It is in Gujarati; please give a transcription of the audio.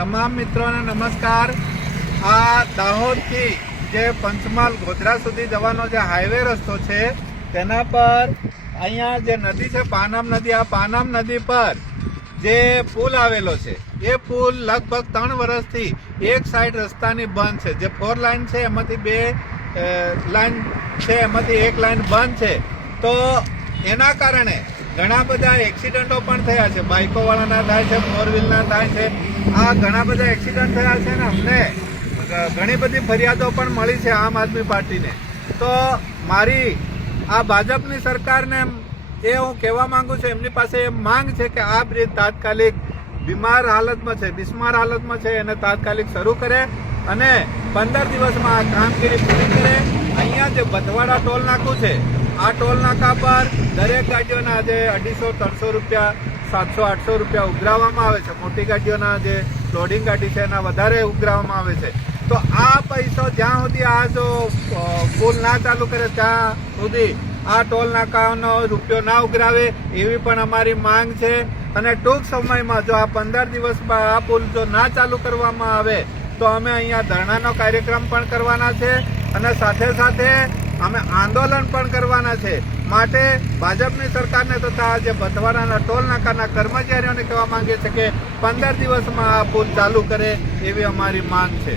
તમામ મિત્રોને નમસ્કાર। આ દાહોદથી જે પંચમહાલ ગોધરા સુધી જવાનો જે હાઈવે રસ્તો છે તેના પર અહીંયા જે નદી છે પાનમ નદી, આ પાનમ નદી પર જે પુલ આવેલો છે એ પુલ લગભગ 3 વર્ષથી એક સાઈડ રસ્તાની બંધ છે। જે 4 લાઈન છે એમાંથી 2 લાઈન છે, એમાંથી 1 લાઈન બંધ છે। તો એના કારણે ઘણા બધા એક્સિડન્ટો પણ થયા છે, બાઇકો વાળાના થાય છે, 4 વ્હીલના થાય છે। આ ઘણા બધા એક્સિડન્ટ થયા છે ને અમને ઘણી બધી ફરિયાદો પણ મળી છે આમ આદમી પાર્ટીને। તો મારી આ ભાજપની સરકારને એ હું કહેવા માંગુ છું, એમની પાસે એ માંગ છે કે આ બ્રિજ તાત્કાલિક બિસ્માર હાલતમાં છે એને તાત્કાલિક શરૂ કરે અને 15 દિવસમાં આ કામગીરી પૂરી કરે। અહીંયા જે બથવાડા ટોલ નાકું છે, આ ટોલ નાકા પર દરેક ગાડીઓના આજે 250-300 રૂપિયા, 700-800 રૂપિયા ઉઘરાવવામાં આવે છે। મોટી ગાડીઓના જે લોડિંગ ગાડી છે એના વધારે ઉઘરાવવામાં આવે છે। તો આ પૈસો જ્યાં સુધી આ જો પુલ ના ચાલુ કરે ત્યાં સુધી આ ટોલ નાકાનો રૂપિયો ના ઉઘરાવે એવી પણ અમારી માંગ છે। અને ટૂંક સમયમાં જો આ 15 દિવસમાં આ પુલ જો ના ચાલુ કરવામાં આવે તો અમે અહીંયા ધરણાનો કાર્યક્રમ પણ કરવાના છે અને સાથે સાથે અમે આંદોલન પણ કરવાના છે। માટે ભાજપની સરકારને તથા જે બથવાડાના ટોલ નાકાના કર્મચારીઓને કહેવા માંગે છે કે 15 દિવસમાં આ પુલ ચાલુ કરે એવી અમારી માંગ છે।